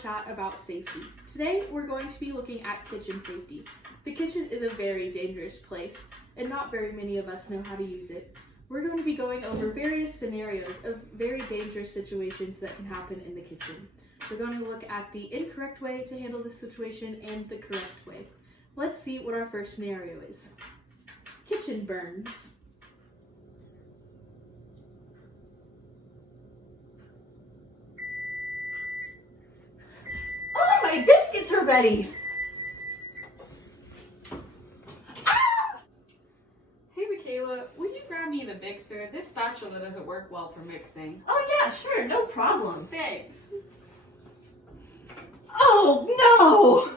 chat about safety. Today we're going to be looking at kitchen safety. The kitchen is a very dangerous place and not very many of us know how to use it. We're going to be going over various scenarios of very dangerous situations that can happen in the kitchen. We're going to look at the incorrect way to handle this situation and the correct way. Let's see what our first scenario is. Kitchen burns. Oh, my biscuits are ready! Hey Michaela, will you grab me the mixer? This spatula doesn't work well for mixing. Oh yeah, sure, no problem. Thanks. Oh no!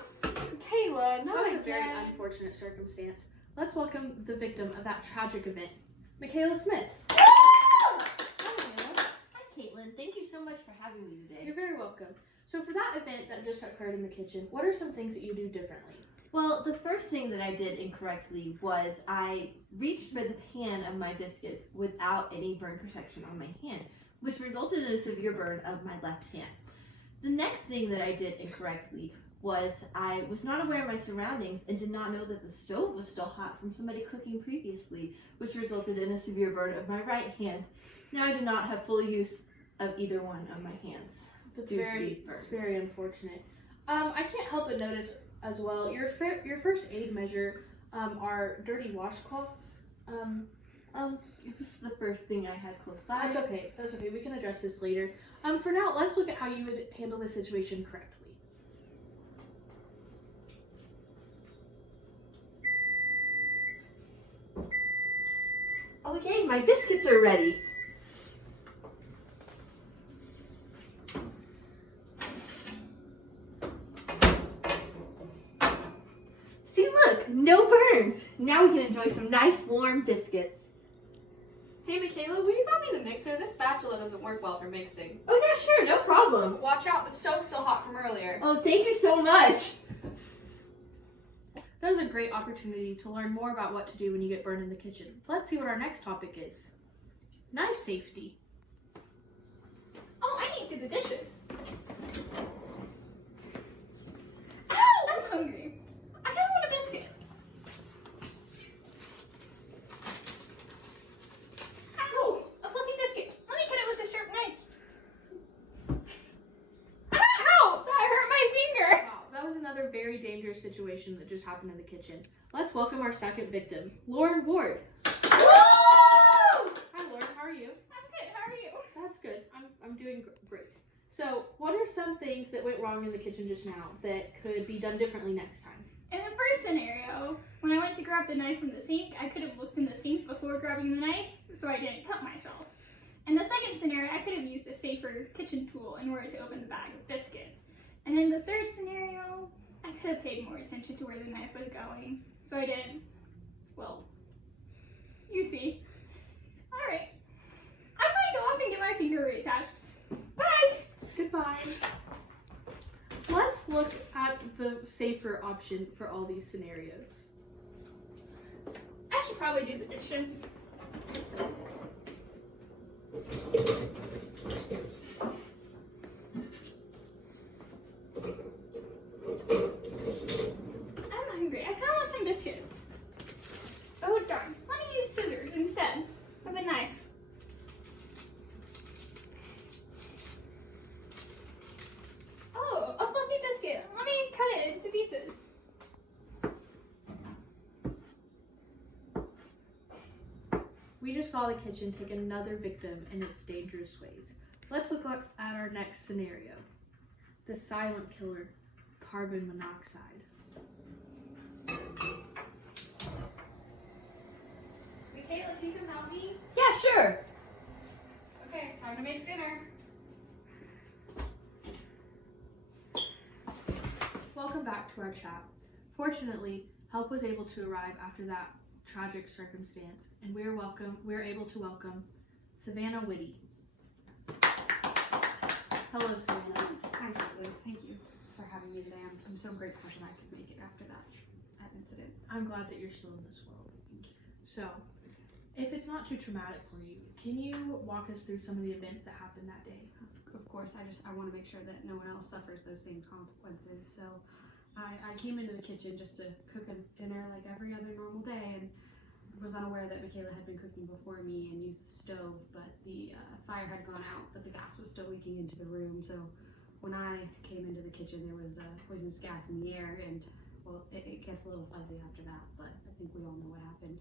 Kayla, not That was a again. very unfortunate circumstance. Let's welcome the victim of that tragic event, Michaela Smith. Hi Caitlin, thank you so much for having me today. You're very welcome. So for that event that just occurred in the kitchen, what are some things that you do differently? Well, the first thing that I did incorrectly was I reached for the pan of my biscuits without any burn protection on my hand, which resulted in a severe burn of my left hand. The next thing that I did incorrectly was I was not aware of my surroundings and did not know that the stove was still hot from somebody cooking previously, which resulted in a severe burn of my right hand. Now I do not have full use of either one of my hands. That's due to these it's burns. very unfortunate. I can't help but notice as well, your first aid measure are dirty washcloths. It was the first thing I had close by. That's okay, we can address this later. For now, let's look at how you would handle this situation correctly. Okay, my biscuits are ready. See, look, no burns. Now we can enjoy some nice warm biscuits. Hey Michaela, will you grab me the mixer? This spatula doesn't work well for mixing. Oh yeah, sure, no problem. Watch out, the stove's still hot from earlier. Oh, thank you so much. That was a great opportunity to learn more about what to do when you get burned in the kitchen. Let's see what our next topic is. Knife safety. Oh, I need to do the dishes. Ow! I'm hungry. I kind of want a biscuit. Ow! A fluffy biscuit. Let me cut it with a sharp knife. Ow! That hurt my finger. Wow, that was another very dangerous situation that just happened in the kitchen. Let's welcome our second victim, Lauren Ward. Woo! Hi Lauren, how are you? I'm good. How are you? That's good. I'm doing great. So, what are some things that went wrong in the kitchen just now that could be done differently next time? In the first scenario, when I went to grab the knife from the sink, I could have looked in the sink before grabbing the knife, so I didn't cut myself. In the second scenario, I could have used a safer kitchen tool in order to open the bag of biscuits. And in the third scenario, I could have paid more attention to where the knife was going, so I didn't. Well, you see. Alright. I might go off and get my finger reattached. Bye! Goodbye. Let's look at the safer option for all these scenarios. I should probably do the dishes. I'm hungry. I kind of want some biscuits. Oh darn. Let me use scissors instead of a knife. Oh, a fluffy biscuit. Let me cut it into pieces. We just saw the kitchen take another victim in its dangerous ways. Let's look at our next scenario. The silent killer, carbon monoxide. Michaela, can you come help me? Yeah, sure. Okay, time to make dinner. Welcome back to our chat. Fortunately, help was able to arrive after that tragic circumstance, and we're able to welcome Savannah Whitty. Hello, Savannah. Hi Caitlin, thank you for having me today. I'm so grateful that I could make it after that incident. I'm glad that you're still in this world. So, if it's not too traumatic for you, can you walk us through some of the events that happened that day? of course, I want to make sure that no one else suffers those same consequences. So I came into the kitchen just to cook a dinner like every other normal day, and was unaware that Michaela had been cooking before me and used the stove, but the fire had gone out, but the gas was still leaking into the room. So when I came into the kitchen, there was poisonous gas in the air, and well, it gets a little fuzzy after that, but I think we all know what happened.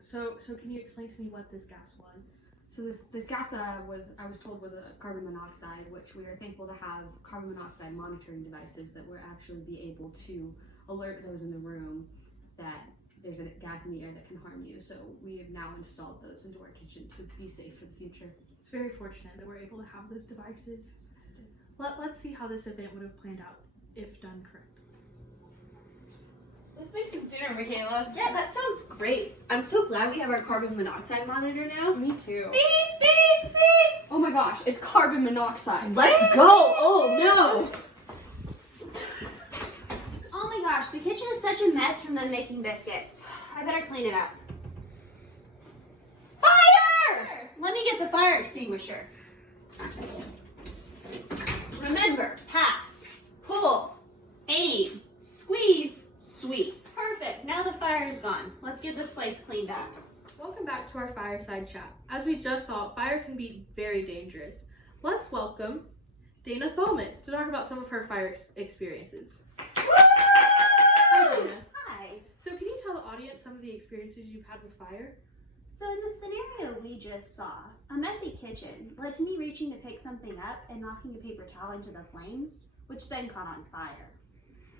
So can you explain to me what this gas was? So this gas I was told was a carbon monoxide, which we are thankful to have carbon monoxide monitoring devices that will actually be able to alert those in the room that there's a gas in the air that can harm you. So we have now installed those into our kitchen to be safe for the future. It's very fortunate that we're able to have those devices. Yes, it is. Let's see how this event would have planned out if done correctly. Let's make some dinner, Michaela. Yeah, that sounds great. I'm so glad we have our carbon monoxide monitor now. Me too. Beep, beep, beep. Oh my gosh, it's carbon monoxide. Let's go. Oh no. Oh my gosh, the kitchen is such a mess from them making biscuits. I better clean it up. Fire! Let me get the fire extinguisher. Remember, pass, pull, aim, squeeze, sweep. Perfect, now the fire is gone. Let's get this place cleaned up. Welcome back to our fireside chat. As we just saw, fire can be very dangerous. Let's welcome Dana Thalman to talk about some of her fire experiences. Hi, Dana. Hi. So can you tell the audience some of the experiences you've had with fire? So in the scenario we just saw, a messy kitchen led to me reaching to pick something up and knocking a paper towel into the flames, which then caught on fire.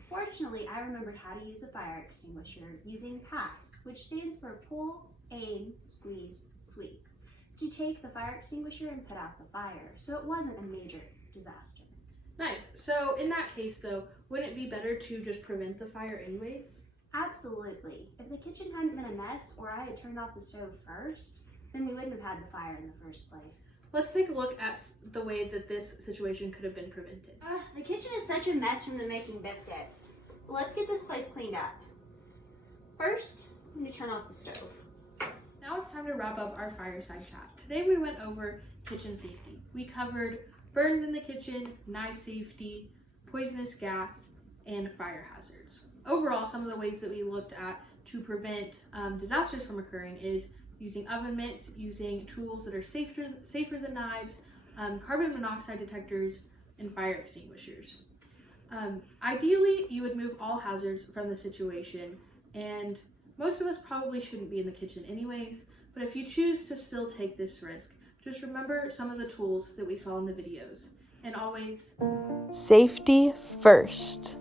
Fortunately, I remembered how to use a fire extinguisher using PASS, which stands for pull, aim, squeeze, sweep, to take the fire extinguisher and put out the fire, so it wasn't a major disaster. Nice. So in that case though, wouldn't it be better to just prevent the fire anyways? Absolutely. If the kitchen hadn't been a mess or I had turned off the stove first, then we wouldn't have had the fire in the first place. Let's take a look at the way that this situation could have been prevented. The kitchen is such a mess from the making biscuits. Let's get this place cleaned up. First, we need to turn off the stove. Now it's time to wrap up our fireside chat. Today we went over kitchen safety. We covered burns in the kitchen, knife safety, poisonous gas, and fire hazards. Overall, some of the ways that we looked at to prevent disasters from occurring is using oven mitts, using tools that are safer than knives, carbon monoxide detectors, and fire extinguishers. Ideally, you would move all hazards from the situation, and most of us probably shouldn't be in the kitchen anyways, but if you choose to still take this risk, just remember some of the tools that we saw in the videos, and always safety first.